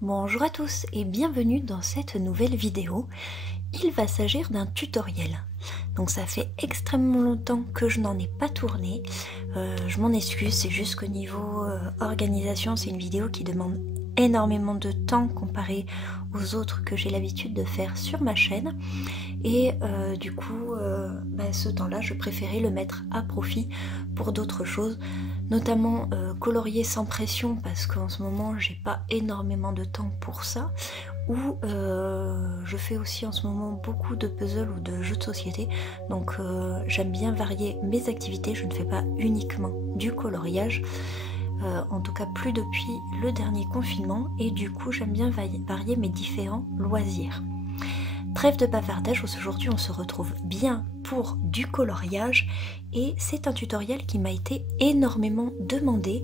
Bonjour à tous et bienvenue dans cette nouvelle vidéo. Il va s'agir d'un tutoriel. Donc ça fait extrêmement longtemps que je n'en ai pas tourné. Je m'en excuse, c'est juste qu'au niveau organisation, c'est une vidéo qui demande énormément de temps comparé aux autres que j'ai l'habitude de faire sur ma chaîne. Et du coup, ce temps-là, je préférais le mettre à profit pour d'autres choses, notamment colorier sans pression parce qu'en ce moment j'ai pas énormément de temps pour ça, ou je fais aussi en ce moment beaucoup de puzzles ou de jeux de société, donc j'aime bien varier mes activités. Je ne fais pas uniquement du coloriage, en tout cas plus depuis le dernier confinement, et du coup j'aime bien varier mes différents loisirs. Trêve de bavardage, aujourd'hui on se retrouve bien pour du coloriage et c'est un tutoriel qui m'a été énormément demandé.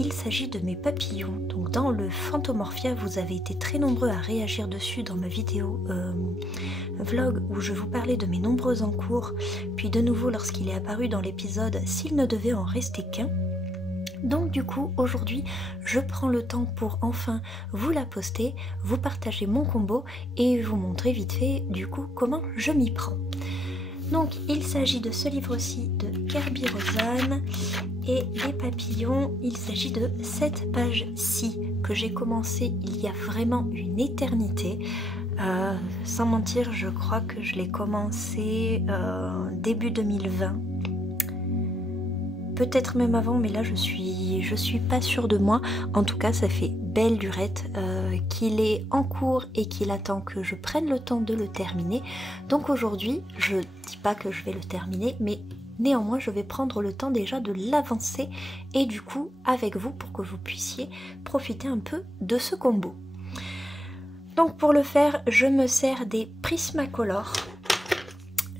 Il s'agit de mes papillons. Donc dans le Fantomorphia, vous avez été très nombreux à réagir dessus dans ma vidéo vlog où je vous parlais de mes nombreux encours, puis de nouveau lorsqu'il est apparu dans l'épisode S'il ne devait en rester qu'un. Donc du coup aujourd'hui je prends le temps pour enfin vous la poster, vous partager mon combo et vous montrer vite fait du coup comment je m'y prends. Donc il s'agit de ce livre-ci de Kerby Rosanes et les papillons, il s'agit de cette page-ci que j'ai commencé il y a vraiment une éternité. Sans mentir, je crois que je l'ai commencé début 2020. Peut-être même avant, mais là je suis pas sûre de moi. En tout cas ça fait belle lurette qu'il est en cours et qu'il attend que je prenne le temps de le terminer. Donc aujourd'hui je dis pas que je vais le terminer, mais néanmoins je vais prendre le temps déjà de l'avancer et du coup avec vous pour que vous puissiez profiter un peu de ce combo. Donc pour le faire je me sers des Prismacolor,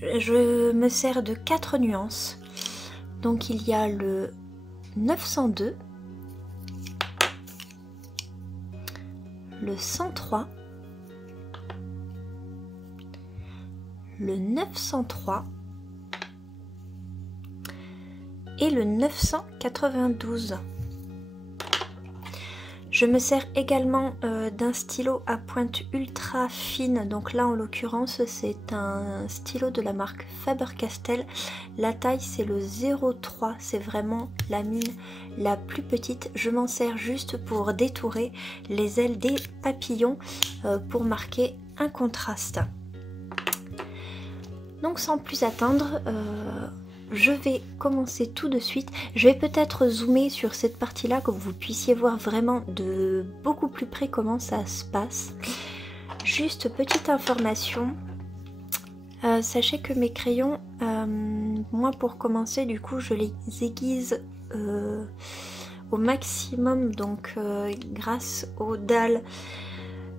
je me sers de 4 nuances. Donc il y a le 902, le 103, le 903 et le 992. Je me sers également d'un stylo à pointe ultra fine, donc là en l'occurrence c'est un stylo de la marque Faber-Castell. La taille c'est le 0,3, c'est vraiment la mine la plus petite. Je m'en sers juste pour détourer les ailes des papillons pour marquer un contraste. Donc sans plus attendre, je vais commencer tout de suite. Je vais peut-être zoomer sur cette partie-là, que vous puissiez voir vraiment de beaucoup plus près comment ça se passe. Juste petite information, sachez que mes crayons, moi pour commencer, du coup je les aiguise au maximum, donc grâce aux dalles.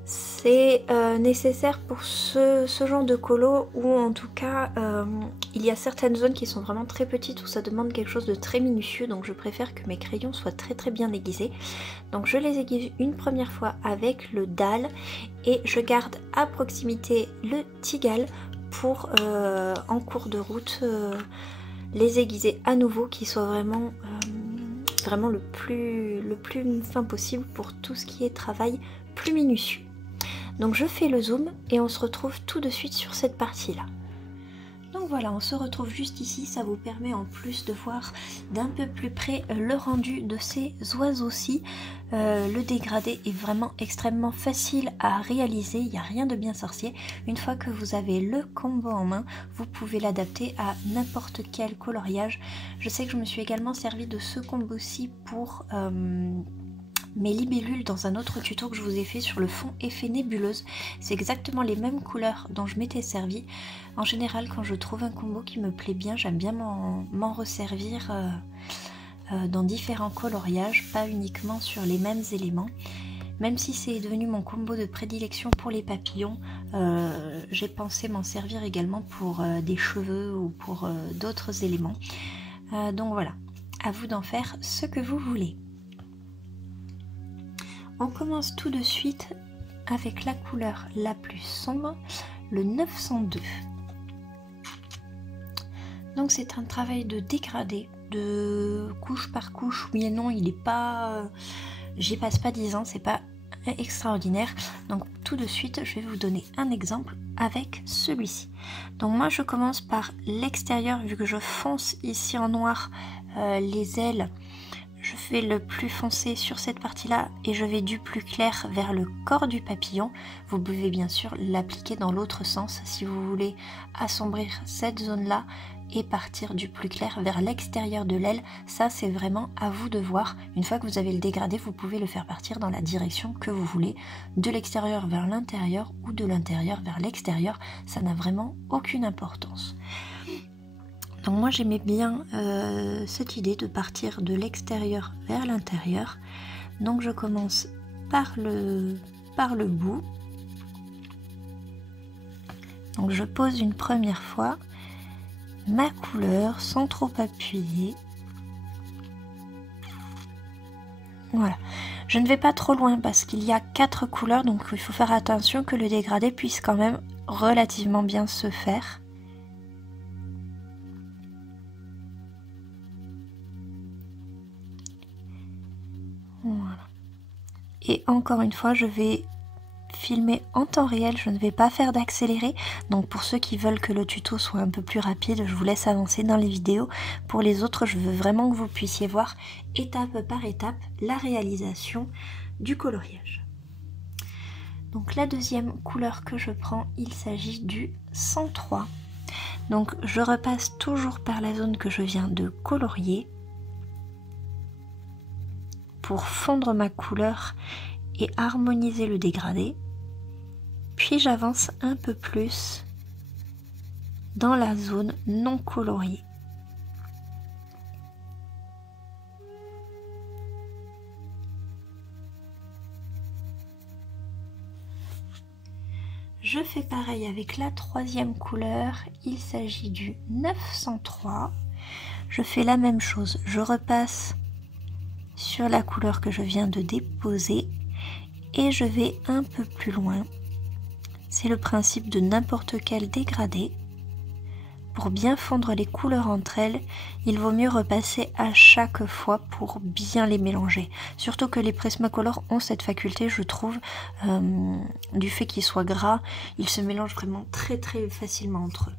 C'est nécessaire pour ce genre de colo, où en tout cas il y a certaines zones qui sont vraiment très petites où ça demande quelque chose de très minutieux, donc je préfère que mes crayons soient très bien aiguisés. Donc je les aiguise une première fois avec le dalle et je garde à proximité le tigal pour en cours de route les aiguiser à nouveau, qui soient vraiment le plus fin possible pour tout ce qui est travail plus minutieux. Donc je fais le zoom et on se retrouve tout de suite sur cette partie là. Donc voilà, on se retrouve juste ici, ça vous permet en plus de voir d'un peu plus près le rendu de ces oiseaux-ci. Le dégradé est vraiment extrêmement facile à réaliser, il n'y a rien de bien sorcier. Une fois que vous avez le combo en main, vous pouvez l'adapter à n'importe quel coloriage. Je sais que je me suis également servi de ce combo-ci pour mes libellules dans un autre tuto que je vous ai fait sur le fond effet nébuleuse. C'est exactement les mêmes couleurs dont je m'étais servi. En général, quand je trouve un combo qui me plaît bien, j'aime bien m'en resservir dans différents coloriages, pas uniquement sur les mêmes éléments. Même si c'est devenu mon combo de prédilection pour les papillons, j'ai pensé m'en servir également pour des cheveux ou pour d'autres éléments. Donc voilà, à vous d'en faire ce que vous voulez. On commence tout de suite avec la couleur la plus sombre, le 902. Donc c'est un travail de dégradé, de couche par couche. Oui et non, il est pas, j'y passe pas 10 ans, c'est pas extraordinaire. Donc tout de suite, je vais vous donner un exemple avec celui-ci. Donc moi, je commence par l'extérieur, vu que je fonce ici en noir les ailes. Je fais le plus foncé sur cette partie-là et je vais du plus clair vers le corps du papillon. Vous pouvez bien sûr l'appliquer dans l'autre sens si vous voulez assombrir cette zone-là et partir du plus clair vers l'extérieur de l'aile. Ça, c'est vraiment à vous de voir. Une fois que vous avez le dégradé, vous pouvez le faire partir dans la direction que vous voulez, de l'extérieur vers l'intérieur ou de l'intérieur vers l'extérieur. Ça n'a vraiment aucune importance. Donc moi j'aimais bien cette idée de partir de l'extérieur vers l'intérieur. Donc je commence par le bout. Donc je pose une première fois ma couleur sans trop appuyer. Voilà. Je ne vais pas trop loin parce qu'il y a 4 couleurs, donc il faut faire attention que le dégradé puisse quand même relativement bien se faire. Voilà. Et encore une fois, je vais filmer en temps réel, je ne vais pas faire d'accéléré. Donc pour ceux qui veulent que le tuto soit un peu plus rapide, je vous laisse avancer dans les vidéos. Pour les autres, je veux vraiment que vous puissiez voir étape par étape la réalisation du coloriage. Donc la deuxième couleur que je prends, il s'agit du 103. Donc je repasse toujours par la zone que je viens de colorier pour fondre ma couleur et harmoniser le dégradé. Puis j'avance un peu plus dans la zone non coloriée. Je fais pareil avec la troisième couleur, il s'agit du 903. Je fais la même chose, je repasse sur la couleur que je viens de déposer et je vais un peu plus loin. C'est le principe de n'importe quel dégradé. Pour bien fondre les couleurs entre elles, il vaut mieux repasser à chaque fois pour bien les mélanger. Surtout que les Prismacolor ont cette faculté, je trouve, du fait qu'ils soient gras, ils se mélangent vraiment très facilement entre eux.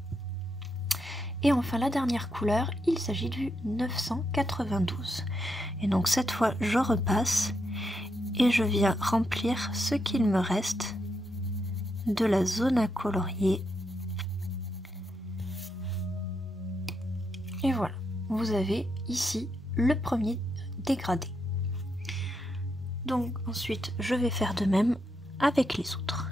Et enfin la dernière couleur, il s'agit du 992. Et donc cette fois je repasse et je viens remplir ce qu'il me reste de la zone à colorier. Et voilà, vous avez ici le premier dégradé. Donc ensuite je vais faire de même avec les autres.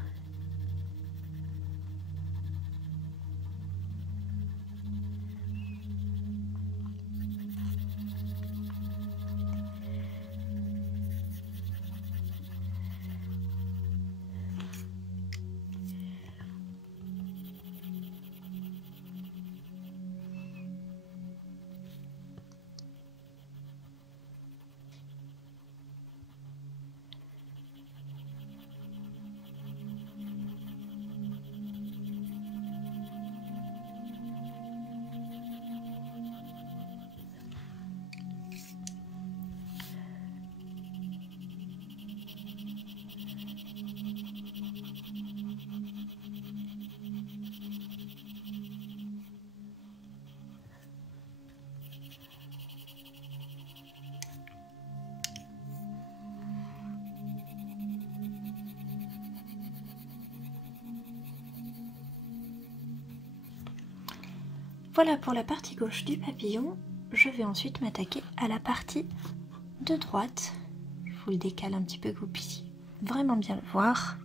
Voilà pour la partie gauche du papillon. Je vais ensuite m'attaquer à la partie de droite. Je vous le décale un petit peu que vous puissiez vraiment bien le voir.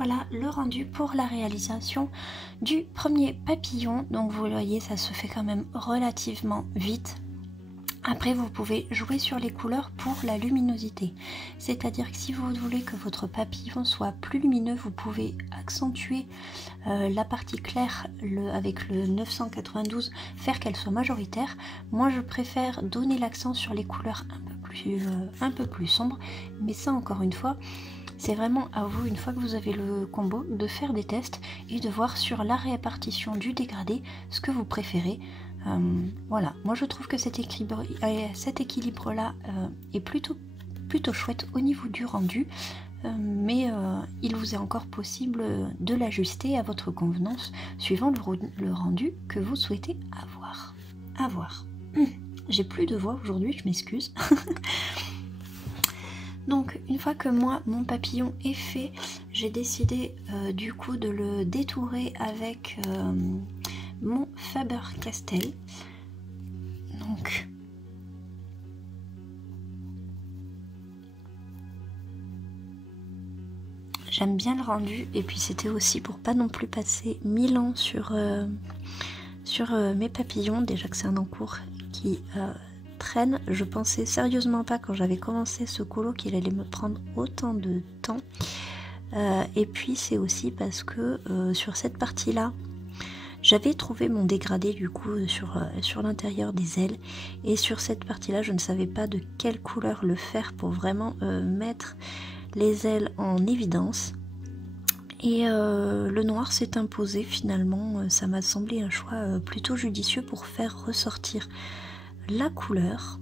voilà le rendu pour la réalisation du premier papillon. Donc vous voyez, ça se fait quand même relativement vite. Après, vous pouvez jouer sur les couleurs pour la luminosité. C'est-à-dire que si vous voulez que votre papillon soit plus lumineux, vous pouvez accentuer la partie claire avec le 992, faire qu'elle soit majoritaire. Moi, je préfère donner l'accent sur les couleurs un peu plus sombres. Mais ça, encore une fois, c'est vraiment à vous, une fois que vous avez le combo, de faire des tests et de voir sur la répartition du dégradé ce que vous préférez. Voilà, moi je trouve que cet équilibre là est plutôt chouette au niveau du rendu, mais il vous est encore possible de l'ajuster à votre convenance suivant le rendu que vous souhaitez avoir. J'ai plus de voix aujourd'hui, je m'excuse. Donc une fois que moi mon papillon est fait, j'ai décidé du coup de le détourer avec mon Faber-Castell. Donc j'aime bien le rendu, et puis c'était aussi pour pas non plus passer 1000 ans sur mes papillons, déjà que c'est un encours qui traîne. Je pensais sérieusement pas quand j'avais commencé ce colo qu'il allait me prendre autant de temps, et puis c'est aussi parce que sur cette partie là j'avais trouvé mon dégradé du coup sur l'intérieur des ailes, et sur cette partie là je ne savais pas de quelle couleur le faire pour vraiment mettre les ailes en évidence, et le noir s'est imposé finalement. Ça m'a semblé un choix plutôt judicieux pour faire ressortir la couleur.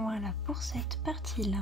Voilà pour cette partie-là.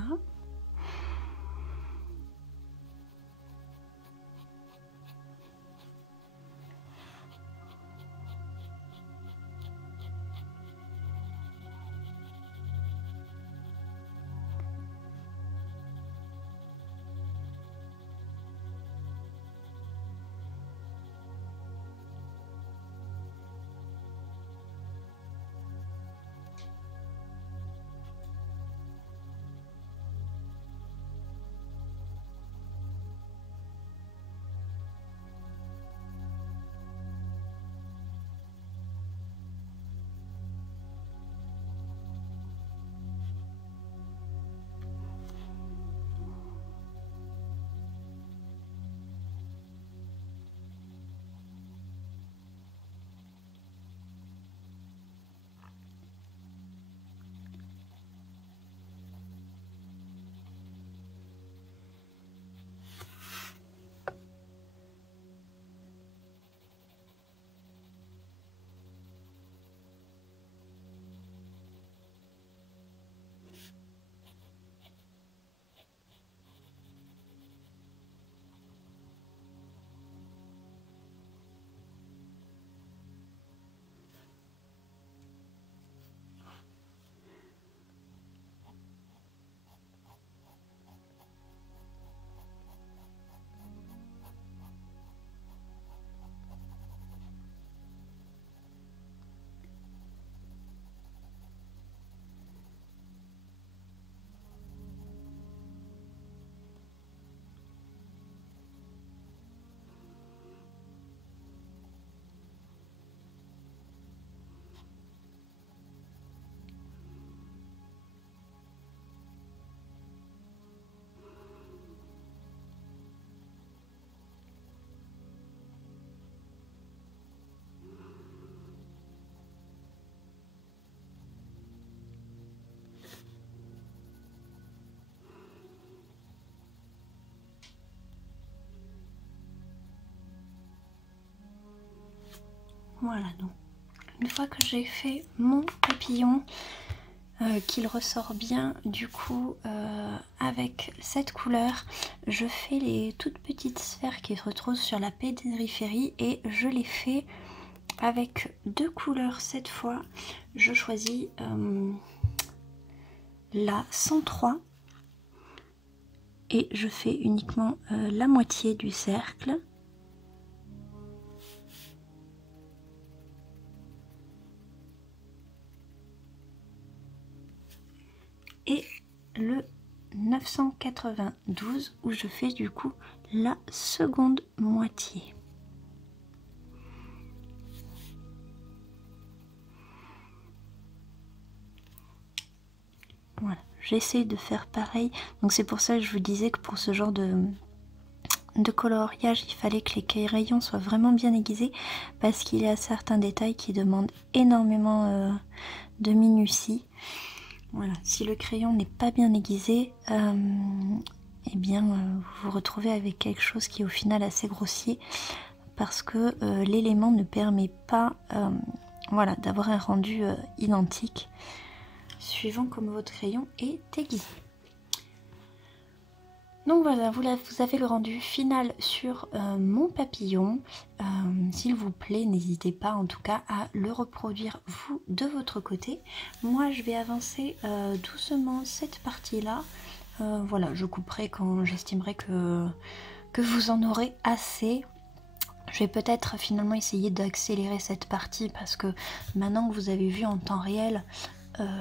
Voilà, donc une fois que j'ai fait mon papillon, qu'il ressort bien du coup avec cette couleur, je fais les toutes petites sphères qui se retrouvent sur la périphérie et je les fais avec deux couleurs cette fois. Je choisis la 103 et je fais uniquement la moitié du cercle. Et le 992 où je fais du coup la seconde moitié. Voilà, j'essaie de faire pareil. Donc c'est pour ça que je vous disais que pour ce genre de coloriage, il fallait que les crayons soient vraiment bien aiguisés parce qu'il y a certains détails qui demandent énormément de minutie. Voilà, si le crayon n'est pas bien aiguisé, eh bien vous vous retrouvez avec quelque chose qui est au final assez grossier parce que l'élément ne permet pas voilà, d'avoir un rendu identique suivant comme votre crayon est aiguisé. Donc voilà, vous avez le rendu final sur mon papillon. S'il vous plaît, n'hésitez pas en tout cas à le reproduire vous de votre côté. Moi je vais avancer doucement cette partie-là. Voilà, je couperai quand j'estimerai que vous en aurez assez. Je vais peut-être finalement essayer d'accélérer cette partie parce que maintenant que vous avez vu en temps réel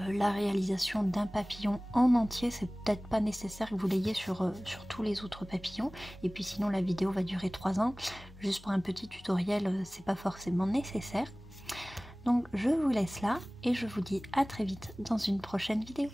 la réalisation d'un papillon en entier, c'est peut-être pas nécessaire que vous l'ayez sur tous les autres papillons, et puis sinon la vidéo va durer 3 ans, juste pour un petit tutoriel c'est pas forcément nécessaire. Donc je vous laisse là et je vous dis à très vite dans une prochaine vidéo.